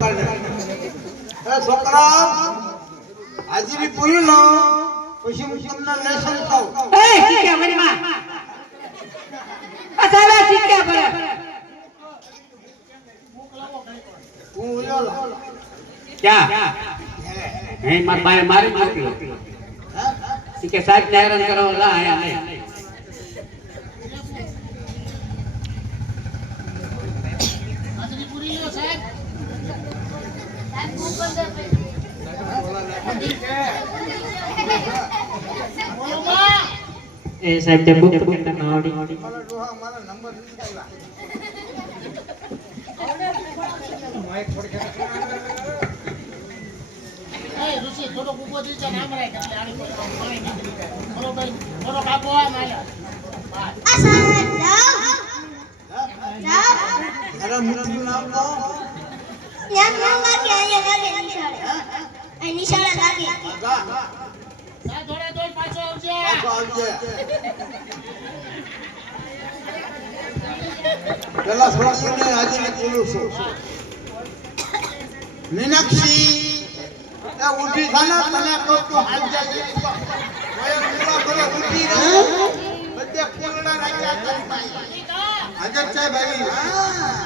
એ છોકરા હાજરી પૂરી લો પછી હું તમને લેસન કહું. એ શીખ્યા મારી માં. આ શીખ્યા પર હું ઉયો લો. ક્યાં? હે માર બાય મારી મોકલો ઈ સાહેબ ને હેરાન કરો લા આયા નહીં. એ સાહેબ તે બુક પકડતા ન આવડી. મારા ડોહા મારા નંબર નથી આવ્યા અરે મુઠ્ઠી નામ કહો જા પાછો આવજે પેલા છોકરીઓને હાજરી પૂરું છું મીનાક્ષી એ ઉઠી ખાના તને કહું તો ઉઠી બધે ફૂલડા રાખ્યા હાજર ભાઈ હા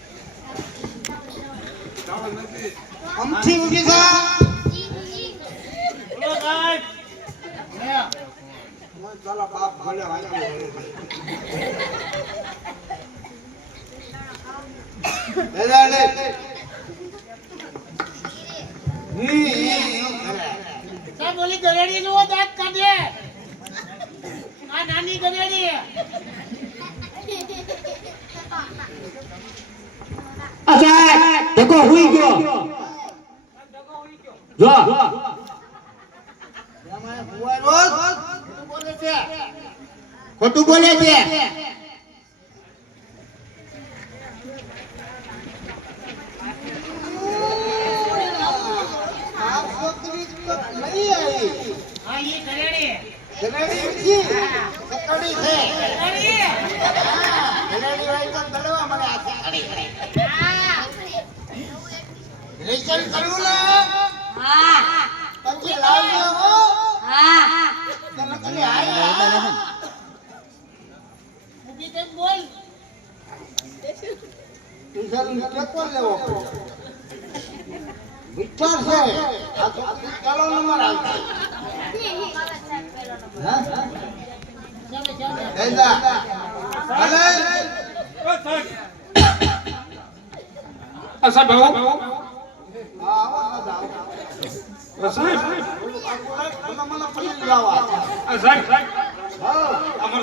અમથી ઉઠી જા ચાલો બાપ ભલે વાંચી લે લે લે હી બોલી ગરેડી નો દાંત કાઢે આ નાની ગરેડી આ સાહેબ હુઈ ગયો. જો. ખોટું બોલે છે. આ છોકરી તો નહીં આવી હા. ઈ ગરેડી ગરેડી નથી સકડી છે લેસન કરવું ને પછી લાવજો. હો. તો નકલી હાય. ઊભી થઈને બોલ. ટ્યુશન કેતો લેવો? વિઠ્ઠલ છે. આ તો ચાલો નંબર આવશે. હા? એલા સાહેબ આવો. અમારા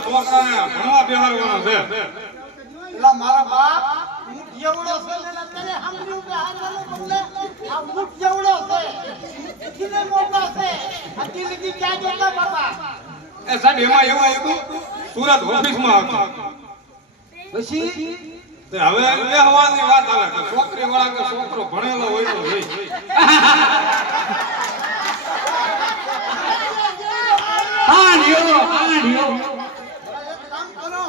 છોકરાને ભણવા બેહારવાનો છે. પેલા મારા બાપ ઊંટ જેવડો છે. ને સાંભળ્યું કે હાલવાનો બદલે આ ઊંટ જેવડો છે. ઊંટને મોટા છે. આટલી લીધી ક્યાં જતા બાપા? એ સાહેબ એમાં એવું આવ્યું સુરત ઓફિસમાં પછી? હવે વ્યવહારની વાત આવે કે છોકરી વાળા કે છોકરો ભણેલો હોય તો હોય હા લ્યો હા લ્યો. એક કામ કરો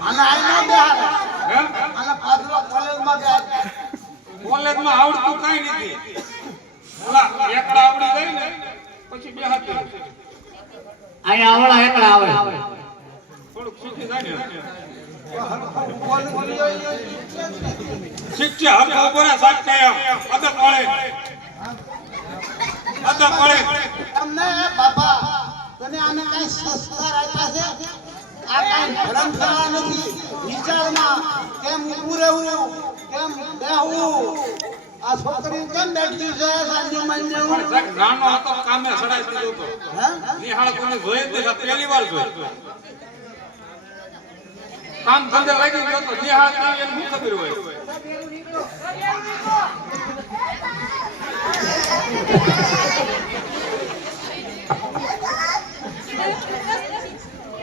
આને આઈના બેહાર હે? આને પાછલા કોલેજમાં આવડતું કઈ નથી. એકડા આવડી જાય ને પછી બે હાથ અહીંયા આવડા એકડા ને. શીખશે હરખા ઉપર સાહેબ કે એમ અદબ પડે અદબ પડે તમને બાપા તને આને કઈ સંસ્કાર આપ્યા છે? આ કઈ ભરમ થવા નથી. વિચારમાં કેમ ઉભું રહેવું? કેમ બેહવું? આ છોકરી કેમ બેઠી છે? સાંજે માંજે નાનો હતો કામે સડાઈ દીધો હતો. નિહાળ કોને જોઈ તે પહેલી વાર જોઈ. કામ ધંધે લાગી ગયો તો નિહાળ કેવી એને શું ખબર હોય?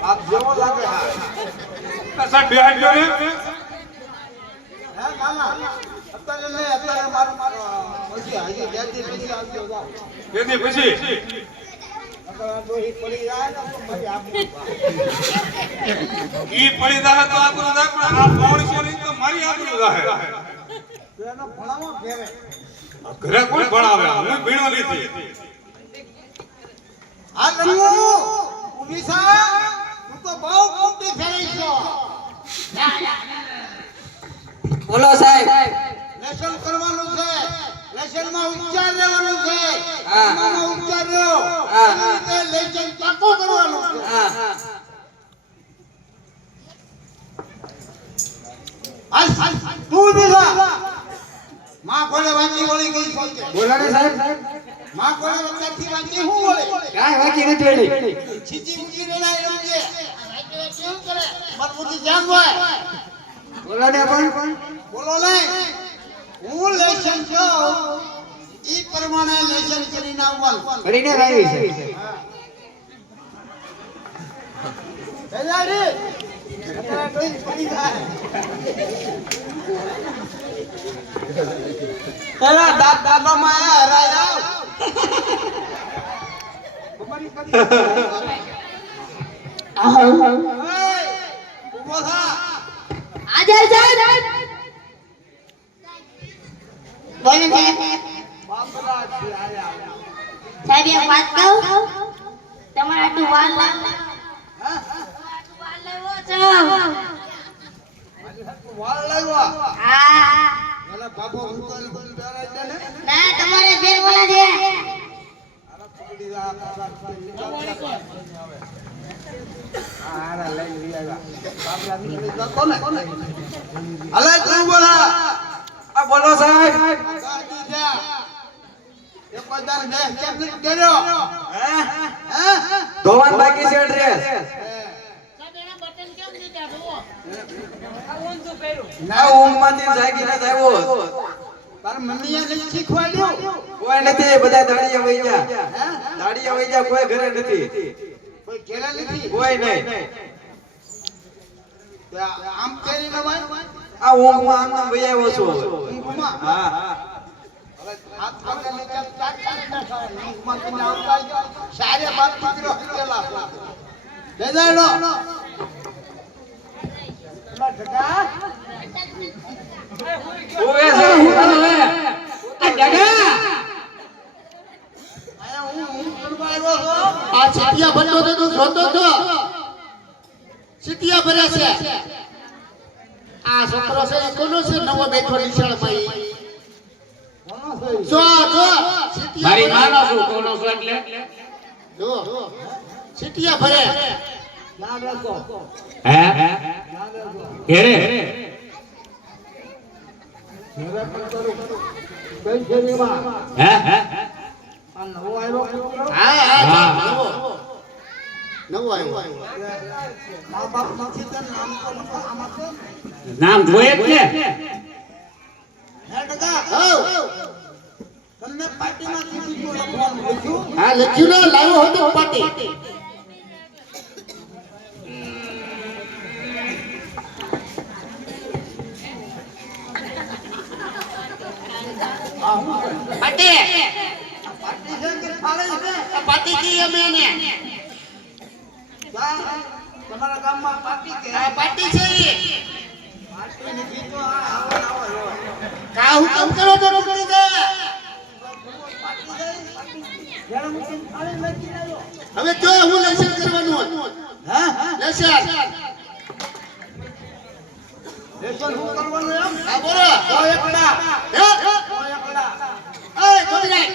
આપ જેવો લાગે હા. સાહેબ બેહાડ ને હે ના ના અત્યારે નહીં અત્યારે મારું પછી હજી બે દિન પછી આવજો જાઓ તેથી પછી? ઈ પડી જાય તો પછી આપણે ઈ પડી જાય તો આપણું જાય પણ આ માણસો ની તો મારી આબરૂ જાય તો એનો ભણાવો ઘેરે ઘરે કોણ ભણાવે? હું ભીણો લીધી આ તું તો બહુ છો. બોલો સાહેબ. લેસન કરવાનું છે. લેસનમાં ઉચ્ચાર લેવાનું છે. હા. એમાં ઉચ્ચાર લેવો હા, એવી રીતે લેસન ચાકુ કરવાનું છે. તું માં કોને વાંચી વળી ગઈ છે બોલો ને સાહેબ. માં કોને વચ્ચેથી વાંચી હું વળી? કાંઈ વાંચી નથી મૂકી ને છે કરે મરબૂતી જામ હોય. બોલો ને પણ. બોલો ને હું લેસન કહું ઈ પ્રમાણે લેસન કરીને આવવાનું. કરીને લાવી છે. તૈયારી? એલા દાદ દાદામાં આયા હરાય આવ એય, થા. સાહેબ બોલો સાહેબ. સાહેબ, એક વાત કહું? તમારે આટલું વાલ દે ને, તમારે જે બોલા છે. અલે, તું બોલા. આ બોલો સાહેબ. ગાડી જા એ પદાર ને કેમ કર્યો? હે? હે? ધોવાન બાકી છે ડ્રેસ આવ્યો. તાર મમ્મીએ શીખવાડ્યું? કોઈ નથી બધા દાડિયા વઈ ગયા. હે? દાડિયા વઈ ગયા કોઈ ઘરે નથી. કોઈ ઘેરે નથી? કોઈ નહીં. આમ નવાય આ ઊંઘમાં આમ આવ્યો છું. ઊંઘમાં? હા હવે હાથ પગે નીચે ચાટ ચાટ ના થાય. ઊંઘમાં તમે આવતા જ સારે બાપ છે આ છોકરો છે કોનો છે નવો બેઠો નિશાળ ઈ? જો જો મારી. માનો છું કોનો છું એટલે? જો. સિટિયા ભરે યાદ રાખો. હે? યાદ રાખો. ઘેરે? ઘરે પણ કરું. કઈ શેરીમાં હે? હે આ નવો આવ્યો? હા હા હા. નવો નવો આવ્યો. મા બાપ નથી તો નામ તો આમાં નામ જોઈએ જ ને હે ઢગા હઉ. તમને પાર્ટીમાંથી બીજું લખવાનું લખ્યું હા લખ્યું ના, લાવ્યો હતો પાટી આ શું છે? પાટી પાર્ટી છે કે ફાળે છે આ પાટી કી અમે એને તમારા ગામમાં પાર્ટી કે પાટી છે ઈ. નથી તો આ આવો આવો જ હોય. કા હું કામ કરો તો રોકડી જાય હવે જો હું લેસન કરવાનું હોય. હે? હે? લેસન લેસન શું કરવાનું એમ? હા બોલો ઓ એકડા. હે? ઓ એકડા. ઓય ગુજરાત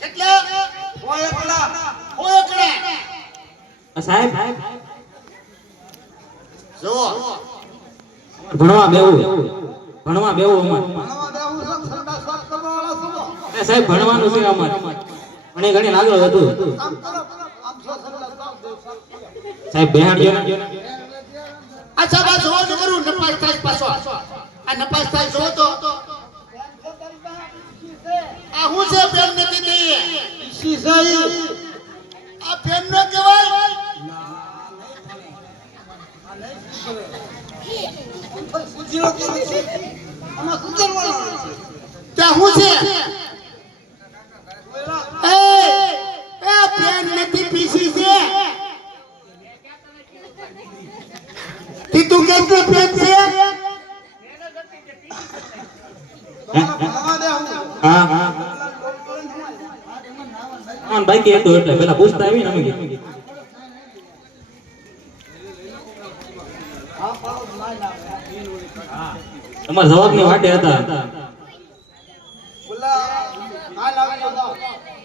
કેટલા ઓ એકડા. ઓ એકડા સાહેબ જો ભણવા બેવું ભણવા બેવું અમાર ભણવા એ સાહેબ ભણવાનું છે અમારે ઘણી ઘણી જાઓ દેવ સાહેબ. બેહાડજો અચ્છા બસ તો કરું નપાસ થાય પાછો. આ નપાસ થાય જો તો. આ હું છે પ્રેમ નથી દઈએ ઈસી સાહેબ આ પ્રેમ નો કહેવાય? ત્યાં હું છે ઓલા એ એ પેન નથી પીસી છે તી તું કે છે પેન છે નવા દે હું હા હા હા બાકી હતું એટલે પેલા પૂછતા આવી ને અમે કીધું. જવાબ જવાબની વાટે હતા